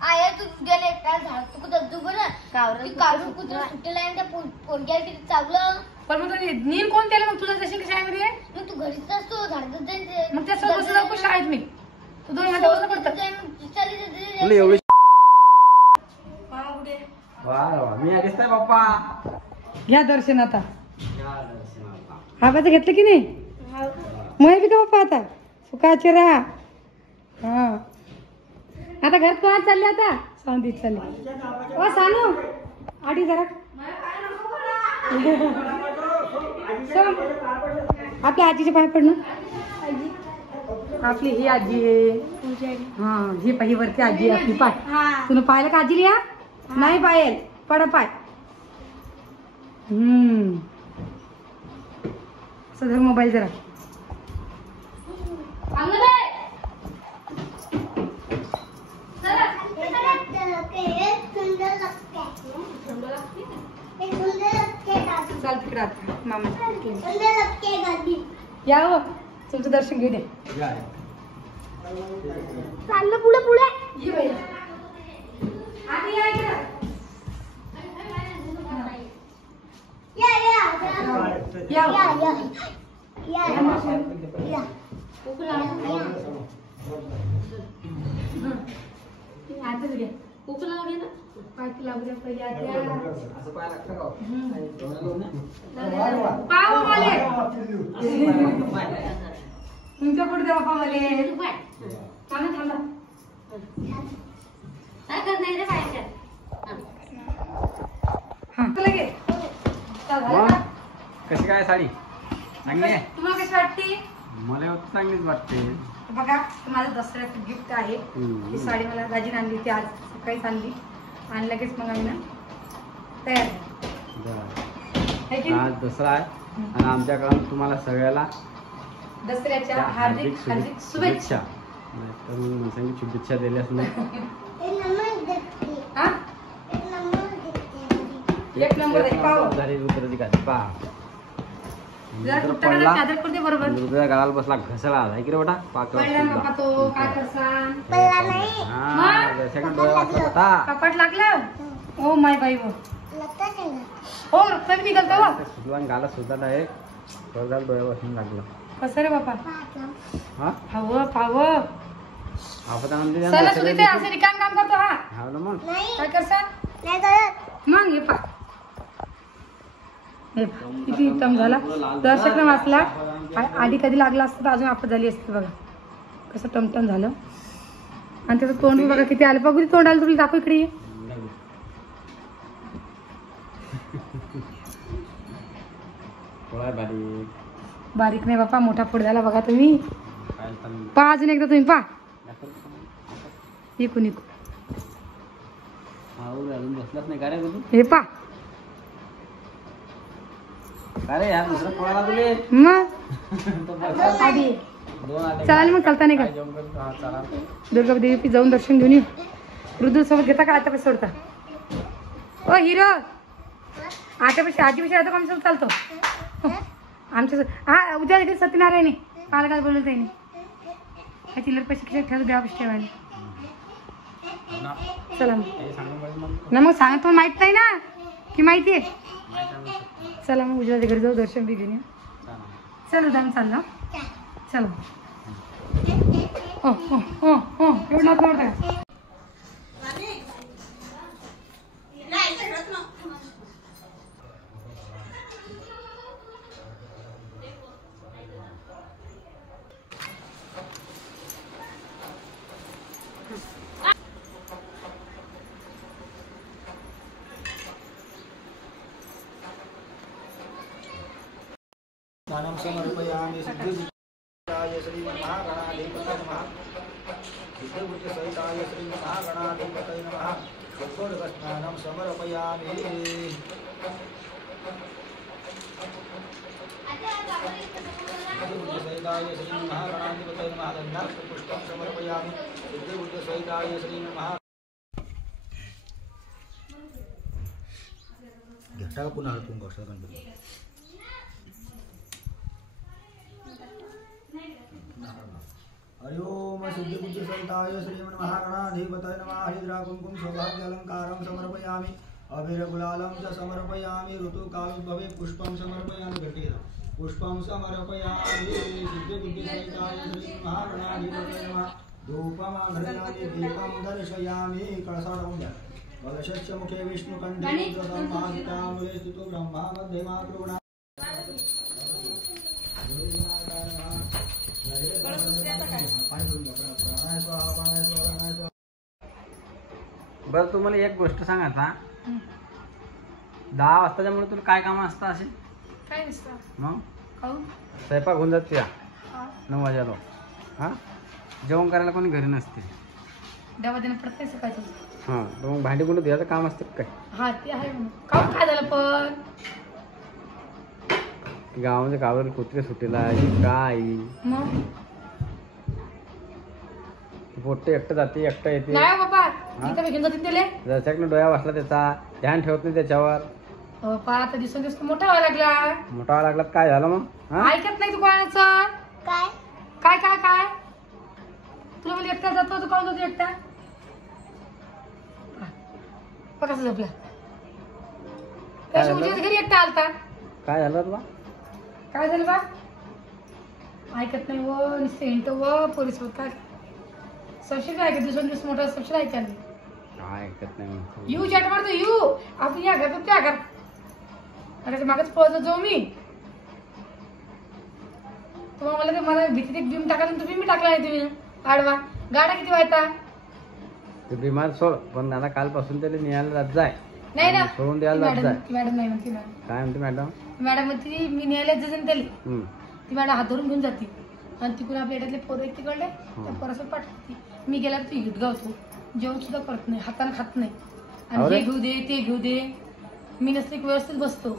आया तू गेले काय झाड तू कुठं तू बरं कावरून कुठं सुट्टीला आणि त्या पोरग्याला किती चावलं. पण मग नील कोण त्याला मग तुला जशी शाळेमध्ये मग तू घरीच असतो झाडात जायचं मग त्यासोबत बसू नको शाळेत मी तू 2 घंटे बसू पडतं एवढी मी आधीच नाही बाप्पा घ्या दर्शन आता हा बाबा घेतलं की नाही मग बी का बाप्पा आता सुखाचे राहा हा आता घरात कोण चालले आता सांगीत चालले ओ सानू आडी जरा आपल्या आजीचे पाय पड ना आपली ही आजी आहे हा ही पाही वरती आजी आहे आपली पाय तुला पाहिलं का आजी लिहा नाही पायल पड पाय सदर मोबाईल जरा चाल तिकडे आता मामा या हो तुमचं दर्शन घेऊ द्या चाललं पुढे पुढे ये बाई आधी या इकडे तुमच्या पुढे द्या बापा मले थांबा काय करणार रे पाहिजे कशी काय साडी चांगली आहे तुम्हाला कशी वाटते मला चांगलीच वाटते बघा माझं दसऱ्याचं गिफ्ट आहे ही साडी मला दाजीने आणली होती आज सकाळीच आणली आणि लगेच मग आम्ही ना तयार आज दसरा आहे आणि आमच्याकडून तुम्हाला सगळ्याला दसऱ्याच्या हार्दिक हार्दिक शुभेच्छा तर मी सांगितलं शुभेच्छा दिल्यास नाही एक नंबर गाळाला बसला घसळा की रे बेटा कपाट लागलं ओ माय बाई हो रक्त निघाल गाला सुद्धा आहे डोळ्या बसून लागलं कसं रे बापा हवं पावं आपण असं रिकाम काम करतो हा ना मग काय करसा मग हे पा किती उत्तम झाला दर्शक न वाचला आधी कधी लागला असतं तर अजून आपत झाली असते बघा कसं टमटम झालं आणि त्याचं तोंड बघा किती आलं बघू तोंड आलं तुला दाखव इकडे बारीक नाही बापा मोठा फोड झाला बघा तुम्ही पहा अजून एकदा तुम्ही पहा इकून इकू बसलाच नाही का रे हे पा अरे यार दुसरा कोणाला तुले मग आधी चला मग कळता नाही का दुर्गा देवी जाऊन दर्शन घेऊन येऊ रुद्र सोबत घेता का आता सोडता ओ हिरो आतापेक्षा आजीपेक्षा आता आमच्या चालतो आमच्या हा उद्या घरी सत्यनारायण मला काय बोलत आहे नाही चिल्लर पैसे खिशात ठेवतो देवापेक्षा ठेवायला चला ना मग सांगत पण माहित नाही ना की माहिती आहे चला मग उद्या घरी जाऊ दर्शन बी घेऊन चला दाम चालला चला एवढं नव्हतं दानं समर्पयामि सिद्धिबुद्धिसहिताय श्रीमन्महागणाधिपतये नमः सिद्धिबुद्धिसहिताय श्रीमन्महागणाधिपतये नमः षोडशस्नानं समर्पयामि सिद्धिबुद्धिसहिताय श्रीमन्महागणाधिपतये नमः दण्डाष्टपुष्पं समर्पयामि सिद्धिबुद्धिसहिताय श्रीमन्महा घटा पुन्हा हलपून गोष्ट गणपती हरि ओम सिद्धिबुद्धि सहिताय श्रीमन्महागणाधिपतये नमः। हिद्रा कुंकुम सौभाग्यालंकारं समर्पयामि। अबीर गुलालं च समर्पयामि। ऋतुकालोद्भवे पुष्पं समर्पयामि। घटिः पुष्पं समर्पयामि। सिद्धिबुद्धि सहिताय श्रीमन्महागणाधिपतये नमः। धूपमाघ्रायामि दीपं दर्शयामि। कलशाढं कलशस्य मुखे विष्णुकण्ठे रुद्रं मासिकामूले स्थितो ब्रह्मा मध्ये मातृगुणा। बरं तू मला एक गोष्ट सांग आता 10 वाजताच्या मुळे तुला काय काम असतं असे? काय नसतं मग खाऊ स्वयंपाक होऊन जात तुझ्या 9 वाजायला. हां जेवण करायला कोणी घरी नसते. डबा देणं पडत नाही सकाळचं. हां तर मग भांडी कुंड धुवायचं काम असतं काय? हा ते आहे खाऊ. काय झालं पण गावामध्ये गावाला कुत्रे सुटेला काय मग पोट्टे एकटं जाते एकटं येते. नाही हो बाबा इथं मी घेऊन जाते त्याला. जशाकडे डोळा वाचला त्याचा ध्यान ठेवत नाही त्याच्यावर. बाबा आता दिवसून दिवस मोठा व्हायला लागला. मोठा व्हायला लागला काय झालं मग? हां ऐकत नाही तू कोणाचं. काय काय काय काय तुला मला एकटा जातो तू कोण जातो एकटा. बघ कसं झोपला. त्याच्या उद्या घरी एकटा आलता. काय झालं तुला? काय झालं बा ऐकत नाही व निश्चित व पोलीस काय सबसे काय ऐकत दिवसून दिवस मोठा सबसे ऐकत नाही. काय ऐकत नाही मग. यू चॅट मारतो यू आपण या घरात त्या घर त्याच्या मागच पळत जाऊ मी. तुम्हाला मला ते मला भीतीत एक बिम टाकला तुम्ही मी टाकला नाही. तुम्ही आडवा गाड्या किती व्हायता. ते बिमार सोड पण आता कालपासून त्याला न्यायला जात जाय. नाही ना सोडून द्यायला जात जाय. मॅडम नाही म्हणते मॅडम. काय म्हणते मॅडम? मॅडम म्हणते मी न्यायला जाईन त्याला. ती मॅडम हात धरून घेऊन जाते आणि तिकडून आपल्या एटातले पोरं एक तिकडले त्या पोरासोबत पाठवते. मी गेल्यावर ती हिटगावतो जेवण सुद्धा करत नाही हाताने खात नाही. आणि हे घेऊ दे ते घेऊ दे. मी नसले की व्यवस्थित बसतो.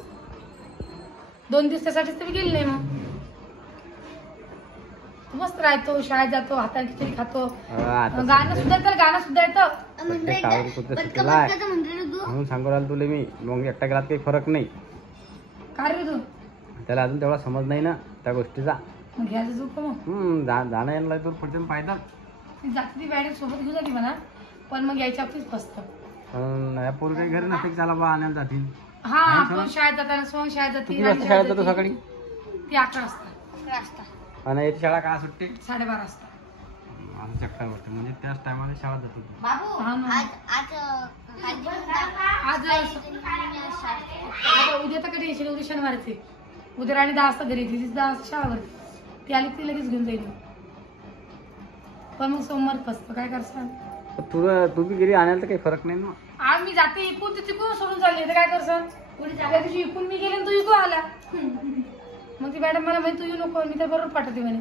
2 दिवसासाठीच तर मी गेली नाही. मग मस्त राहतो शाळेत जातो हाताने खिचडी खातो. गाणं सुद्धा तर गाणं सुद्धा येतं. म्हणून सांगू राहिलो तुला मी. मग एकटा गेलात काही फरक नाही. काय रे तू त्याला अजून तेवढा समज नाही ना त्या गोष्टीचा. मग घ्यायचं चूक मग जाणं यायला दूर पुढच्या फायदा. ती जाते ती मॅडम सोबत घेऊन जाते म्हणा पण मग यायच्या बाबतीत फसतं. या पोरी काही घरी नसते की चला बा आणायला जातील. हा आपण शाळेत जाताना सोंग शाळेत जाते. किती वाजता शाळेत जातो सकाळी? ती 11 वाजता. आणि याची शाळा का सुटते? 12:30 वाजता. माझं चक्कर वाटते म्हणजे त्याच टायमाला शाळा जातो तू. बाबू हा ना. आज उद्या तर कधी येशील. उद्या शनिवारचे उद्या राणी 10 वाजता घरी येते. 10 वाजता शाळावर ती आली ती लगेच घेऊन जाईल. पण मग सोमवार फसतं काय करसान. तू बी घरी आणायला तर काही फरक नाही ना. आज मी जाते इकून तर तिकून सोडून चालले तर काय करसान. त्या दिवशी इकून मी गेले तू इकून आला. मग ती मॅडम मला माहिती तू येऊ नको मी तर बरोबर पाठवते म्हणे.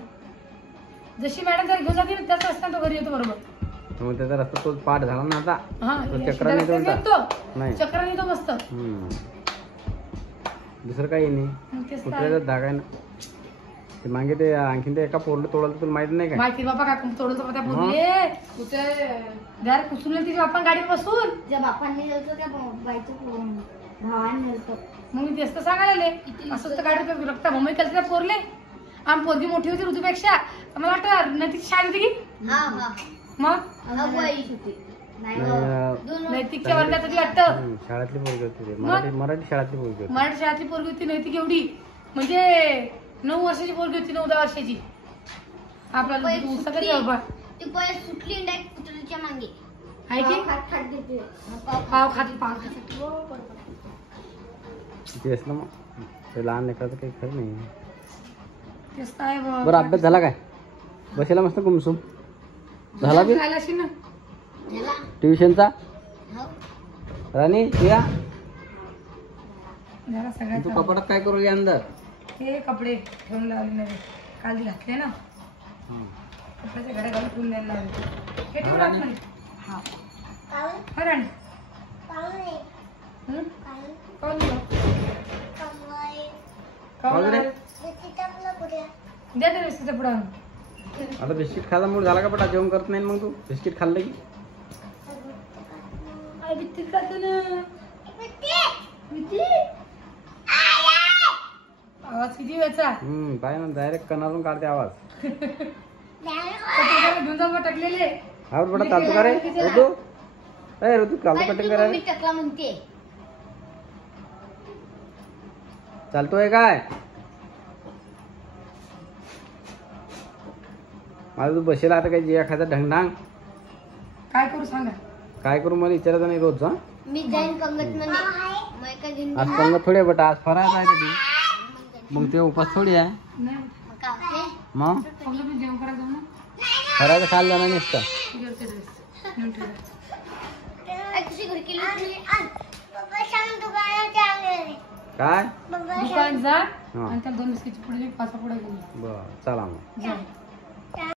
जशी मॅडम जर घेऊन जाते ना त्याच रस्त्याने तो घरी येतो बरोबर. मग त्याचा रस्ता तोच पाठ झाला ना आता. हा चक्रा नाही चक्रा नाही तो मस्त. दुसरं काही नाही. कुत्र्याचा धागा आहे ना ते मागे ते आणखीन ते एका पोरलं तोडलं तुला माहिती नाही का? माहिती बाबा का तोडलं त्या बोलले कुठे पुसून तिच्या बापान गाडीत बसून ज्या बापांनी नेलतो त्या बाईचं भावाने नेलतो. मग मी तेच तर सांगायला असं तर गाडी रक्ता भूमी केलं त्या पोरले. आम पोरगी मोठी होती ऋतूपेक्षा मला वाटतं नैतिक शाळेत होती की मग नैतिकच्या वर्गात होती वाटतं. शाळेतली पोरगी होती. मराठी शाळेतली पोरगी होती. मराठी शाळेतली पोरगी होती. नैतिक एवढी म्हणजे 9 वर्षाची पोरगी होती. 9-10 वर्षाची. आपल्याला ती पळ सुटली डायरेक्ट कुत्र्याच्या मागे आहे की पाव खात तेच ना मग ते लहान लेकराचं काही खरं नाही. तेच काय बरं अभ्यास झाला काय? बसेला मस्त गुमसुम झाला बी ना ट्युशनचा. राणी या तू कपाटात काय करू अंदर? हे कपडे ठेवून लावले नव्हे काल घातले ना कपड्याच्या घड्या घालून ठेवून द्यायला लावले. हे ठेवून राहत नाही. हा राणी द्या ते रस्त्याच्या पुढं. आता बिस्किट खायला मूड झाला का बेटा? जेवण करत नाही मग तू बिस्किट खाल्लं की? बिस्किट खातो ना. आवाज किती व्हायचा? पाय ना डायरेक्ट कणारून काढते आवाज. घेऊन जाऊ टकलेले. हा बेटा चालतो का रे ऋतू? ए ऋतू चालतो कटिंग करायला? मी टकला म्हणते. चालतोय काय? माझं तू बसेल आता काही जे एखादा ढंगढांग. काय करू सांगा? काय करू मला विचारायचं नाही रोज. हा मी जाईन पंगत मध्ये. आज पंगत थोडी आहे बेटा, आज फराळ आहे कधी. मग ते उपास थोडी आहे. नाही मग पंगत मी जेवण करायला जाऊ ना. फराळ खायला जाणार नसतं. जेवते ड्रेस नेऊन ठेवला. काय दुकान जा हा. आणि त्या 2 बिस्किटची पुढे 5 पुढे गेली. बरं चला मग. जा.